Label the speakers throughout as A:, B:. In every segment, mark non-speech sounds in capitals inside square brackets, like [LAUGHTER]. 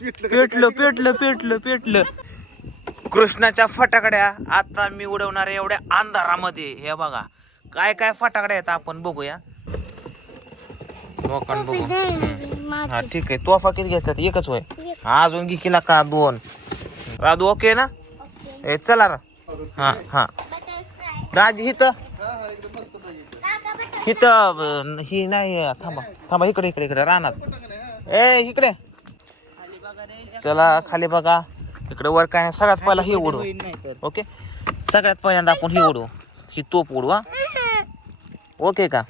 A: पेटलं पेटलं पेटलं पेटलं कृष्णाच्या फटाकड्या आता मी उडवणार आहे एवढ्या अंधारामध्ये. हे बघा काय काय फटाकड्या आहेत आपण बघूया. लोकांना बघू. हा ठीक आहे. तोफा किती घेतात? एकच होय. हा, अजून घे किला का दोन? राधू ओके ना? ए चला रा. हा हा. दाजी इथं. इथं अं, ही नाही थांबा. थांबा इकडे इकडे इकडे रानात. ए इकडे. चला खाली बघा. इकडे वर काय सगळ्यात पहिला हे उडू. ओके? सगळ्यात पहिल्यांदा आपण हे उडू. ही तोप उडू हा. ओके का?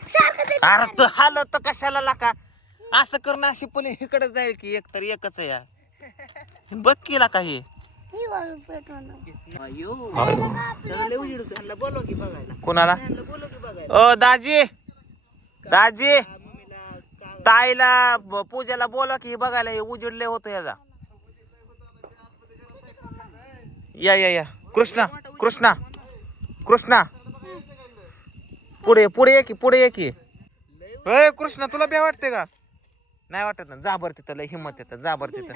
A: अरे तर हालत तर कशाला लाका? असं करणं अशी पण इकडे जाईल की एक तर एकच आहे बघ केला का हे. कोणाला? ओ दाजी. दाजी. ताईला पूजेला पूजाला बोला की बघायला हे उजेडले होतं याचा. या या या. कृष्णा कृष्णा कृष्णा. पुढे पुढे ये की पुढे ये की. अय कृष्णा तुला बे वाटते का? नाही वाटत ना. जाबर तिथं लय हिंमत येतं. जाबर तिथं.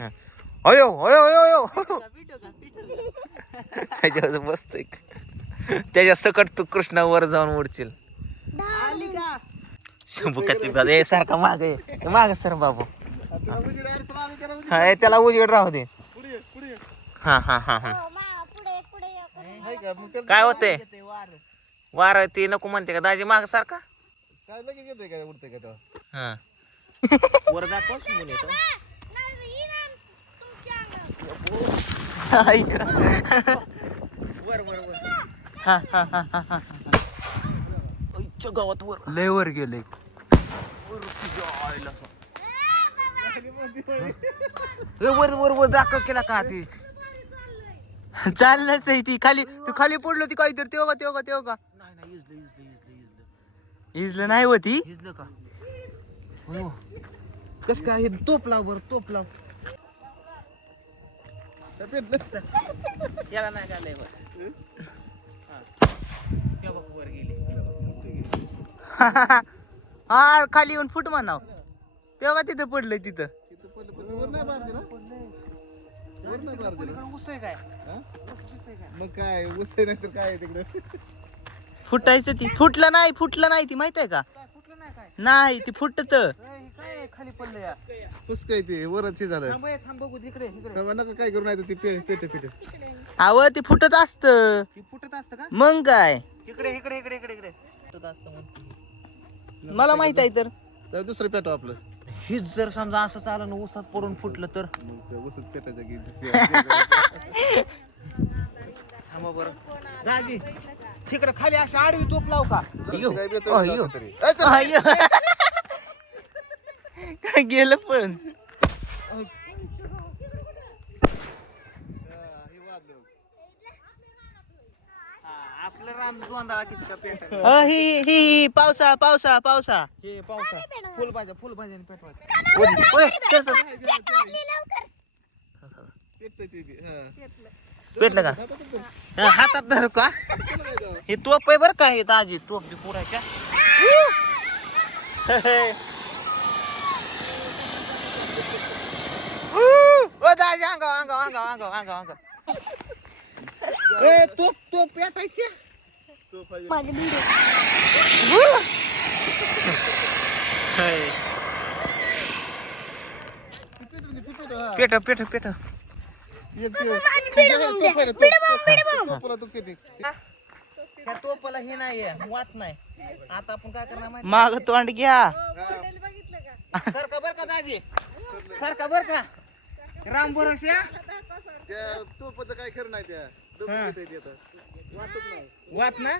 A: हं. अयो अयो अयो अयो. त्याच्यावर बसतोय. त्याच्या सकट तू कृष्णा वर जाऊन उडशील शंभू कती ए सारखा माग आहे माग सर बाबू. हा. ए, त्याला उजेड राहू दे. हा हा हा हा. काय होते वार. ती नको म्हणते का? दाजी माग सारखा?
B: काय लगेच येते काय उडते का तेव्हा
A: हा. वर दाखव येतो. वर वर वर. हा हा हा हा हा आईच्या गावात वर. लय वर गेले. वर तुझ्या आईला असं. ए, वर वर वर दाखव केला का ती [LAUGHS] चाललंच आहे ती. खाली तू खाली पडलो ती काहीतरी. तेव्हा का तेव्हा का तेव्हा का? नाही नाही इजलं इजलं इजलं इजलं. इजलं नाही होती? इजलं का? हो. कस काय हे तोप लाव बर तोप लाव. याला नाही वर वर गेली. [LAUGHS] हा खाली येऊन फुट म्हणाव. तेव्हा का तिथं पडलंय तिथं?
B: तिथं पडलं पण वर नाही बार दिला वर नाही बार दिला
A: काय?
B: हा? मग काय उसे नाही तर काय आहे तिकडे?
A: फुटायचं ती. फुटलं नाही फुटलं नाही ती माहीत आहे का? नाही ती फुटत. खाली पडलं
B: कस काय ते वरच हे झालं.
A: थांब बघू तिकडे इकडे.
B: तेव्हा नका काय करू नाही तर ती पे- पेटे पेटे.
A: अव ते फुटत असत.
B: फुटत असतं का?
A: मग काय?
B: इकडे इकडे इकडे इकडे इकडे.
A: फुटत असत मला माहीत आहे तर.
B: तर दुसरं पेटव आपलं.
A: हीच जर समजा असं चाललं ना ऊसात पडून फुटलं तर?
B: उसत पेटायचं
A: थांबा बरं. दाजी तिकडे खाली अशी आडवी तोप लाव का? अयो,
B: चल.
A: अयो. काय गेलं पण ही ही ही पावसा पावसा पावसा.
B: हे पावसा. फुलभाज्या फुलभाज्या पेटवायचं.
A: ओय, सर, सर.
B: पेटतं ते बी, हा.
A: पेटलं का? हा, हातात धर का? हे तोप आहे बरं का हे दाजी तोप बी पुरायच्या. [LAUGHS] ओ दाजी अंगाव अंगाव अंगाव अंगाव अंगाव अंगाव. [LAUGHS] ए तोप तोप पेटायचे. पेट पेट पेट
B: टोपला
A: हे नाहीये वात नाही आता आपण काय करणार माग तोंड घ्या. सरका बर का दाजी? सरका बर का? राम भरोश्या?
B: त्या तोपाचं काय खरं नाही त्या.
A: वात ना?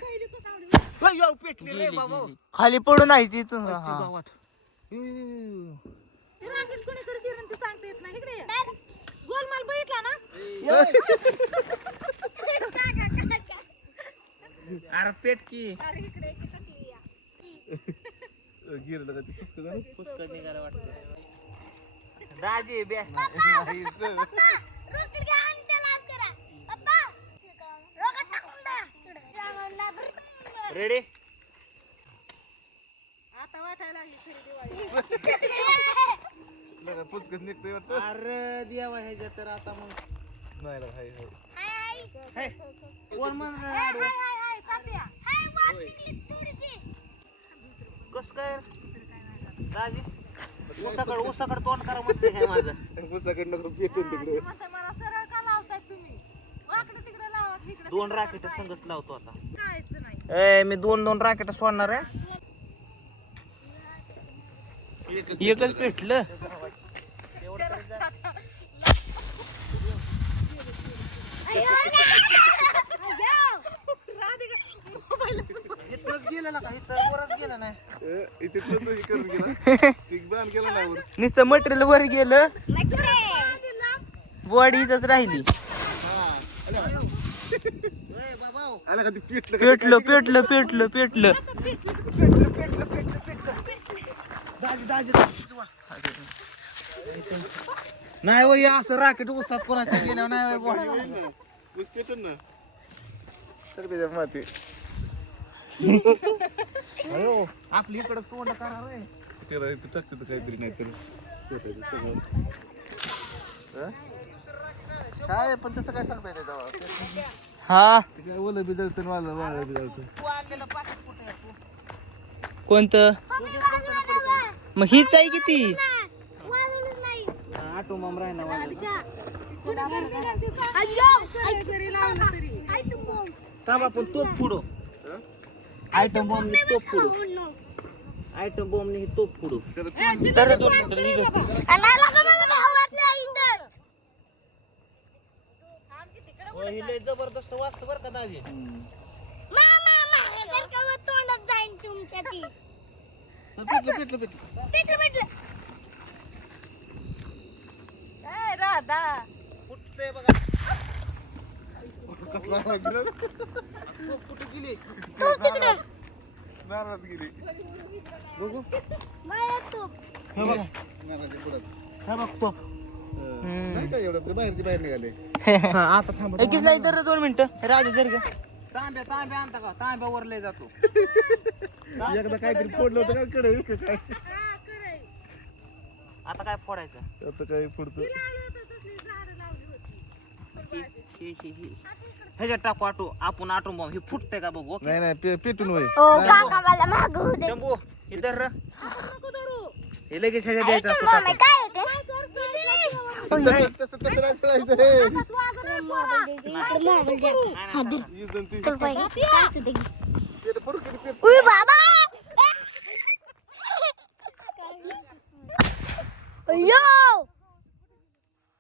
A: अय्यो, पेटली रे बाबा. खाली पडू नाही तिथून. गावात.
C: गोलमाल बघितला ना? [LAUGHS]
A: अरे पेट की.
B: गिरलं पुस्तक
A: निघालं वाटतं. दाजी बे
B: नाही, इथं.
A: रेडी
C: आता वाटायला लागली खरी दिवाळी.
B: पुचकच निघतोय वाटतं.
A: अरे देवा ह्याच्या तर आता मग.
B: नाही हाय, हाय.
A: हे, कोण म्हण कस काय? दाजी उसाकड उसाकड तोंड करा म्हणते हे माझं.
B: पुचकाकडे नको पेटून तिकडे.
C: मग मला सरळ का लावताय तुम्ही? वाकडं तिकडे लावा इकडे
A: दोन राकेट संगच लावतो आता. ए मी दोन दोन राकेट सोडणार आहे. एकच पेटलं. इथनच गेलं ना का इथं वरच गेलं नाही
B: अ, इथे तो तो हे करून गेला एक बाण गेला ना वर
A: नुसतं मटेरियल वर गेलं. बॉडी इथंच राहिली.
B: आला का ते पेटलं का?
A: पेटलं पेटलं पेटलं पेटलं दाजी दाजी दाजी वा. नाही वय असं राकेट उसात कोणाच्या गेल्यावर नाही वय
B: पेटून ना त्याच्या माती
A: अयो आपली इकडं तोंड करा रे
B: त्याला इथं टाकतं तर काहीतरी नाही तर? काय पण तसं काय सांगता येतं
A: हा?
B: काय ओलं बी जळतं वाळलं वाळलं बी जळतं
A: कोणतं? मग हीच आहे किती आटो माम राहिना थांबा पण तोप फुडो. आयटम बॉम्ब तोप फुडो. आयटम बॉम्ब ही तोप फुडो.
B: तर
A: ही लय जबरदस्त वाचतं बरं का दाजी.
B: पेटलं पेटलं पेटलं.
C: राधा.
A: फुटतंय बघा.
B: कसला
A: कुठे गेली?
B: नारळात गेली.
A: बघू.
B: हे बघ. नारळाच्या.
A: हा
B: नाही काय एवढं? ते बाहेरचे बाहेर निघाले?
A: आता थांब एकच नाही तर दोन मिनिटं. राजू जर का. तांब्या तांब्या आणता का? तांब्या वर लय जातो.
B: एकदा काहीतरी फोडलं होतं का? कडे काय?
A: आता काय फोडायचं?
B: आता काय फोडतो?
A: हि- हि- हि- ह्याच्यात टाकू आटो. आपण आटो बॉम्ब हे फुटतंय का बघू? ओके.
B: नाही नाही पे- पेटून होय.
A: शंभू इधर र. हे लगेच ह्याच्यात द्यायचं असतं टाकून.
B: तसं तसं तसं नाही सोडायचं. हे. इथून ती- ते फुडून किती पेट-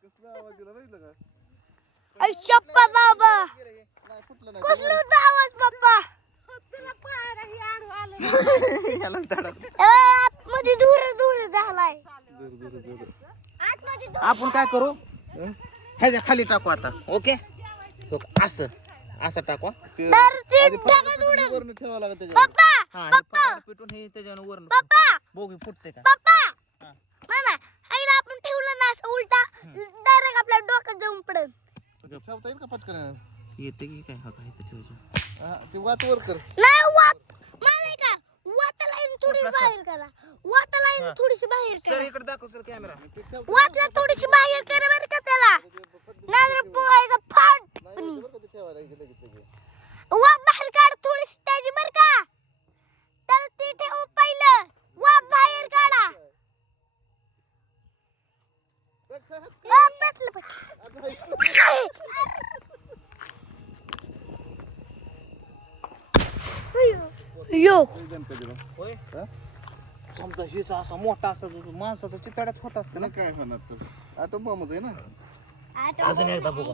B: कसला आवाज दिला नाही का?
C: बाबा!
B: नाही, फुटलं नाही.
C: कसलं आवाज पप्पा?
A: ह्याला [LAUGHS] धडक.
C: आतमध्ये दूर दूर झालाय.
B: धर, धर, धर.
A: आपण काय करू?
B: हं?
A: ह्याच्या खाली टाकू आता ओके? हो, असं असं टाकू
B: ठेवावं लागतं
A: हा हे पेटून हे फुटते का?
C: आपण ठेवलं ना असं उलटा डायरेक्ट आपल्या डोक्यात जाऊन पडेल.
B: ठेवता येईल का पटकन?
A: येते की काय? हा काय ठेवायचं?
B: हा, ते वात वर कर.
C: नाही वात वाता लाईन थोडी बाहेर करा. वाता लाईन थोडीशी बाहेर
A: सर
C: करा.
A: इकडे दाखव सर कॅमेरा.
C: वातला थोडीशी बाहेर करा बरं का त्याला. नाहीतर पोहायचा फाट
B: नाही बरं का ते ठेवायला इकडे लगेच लगेच.
C: वाप बाहेर काढ थोडीशी त्याची बरं का. त्याला ती ठेव पहिलं. वाप बाहेर काढा. हा, पेटलं पेटलं. यो.
A: होय
B: हा?
A: समजा हेच असा मोठा असा जो माणसाचा चिताड्यात होत असतं ना.
B: त्याला काय होणार तर? बॉम्बच आहे ना.
A: अजून एकदा बघू.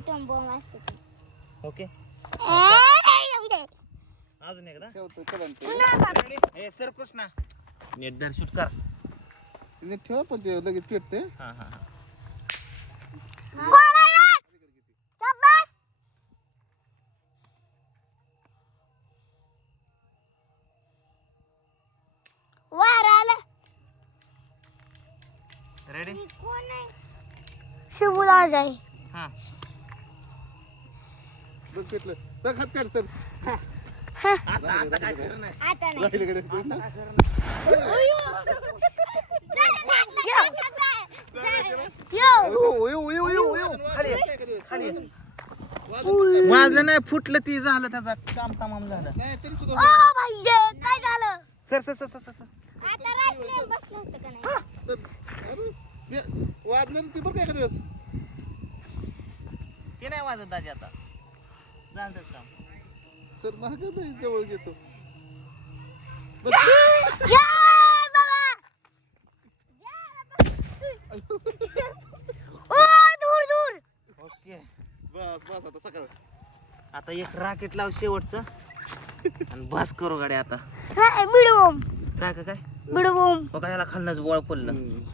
A: ओके. अजून एकदा.
B: ठेवतो चला.
A: ए सर कृष्णा नेट शूट कर.
B: ठेवा पण ते लगेच पेटते.
A: हा हा हा
C: वार आलं
A: रेडी
C: शिवराज आहे.
A: हा.
B: बघ पेटलं बघ हात
A: आता आता काय नाही.
C: आता नाही.
B: राहिलेकडे
A: नाही. फुटलं ती झालं त्याचा काम तमाम झालं.
B: तरी
C: भाई काय झालं?
A: Sir sir sir sir sir, sir
B: वाजणार ती बरं का एखाद्या वेळेस.
A: ते नाही वाजत दाजी आता. झालं काम.
B: काय नाही जवळ घेतो
C: या बाबा. ओ दूर दूर.
A: ओके.
B: बस बस आता सकाळ.
A: आता एक राकेट लाव शेवटचं. आणि बस करू गाडी आता.
C: मिडबोम
A: काय? काय
C: मिडबोम
A: बघा याला खालनच वळ पडलं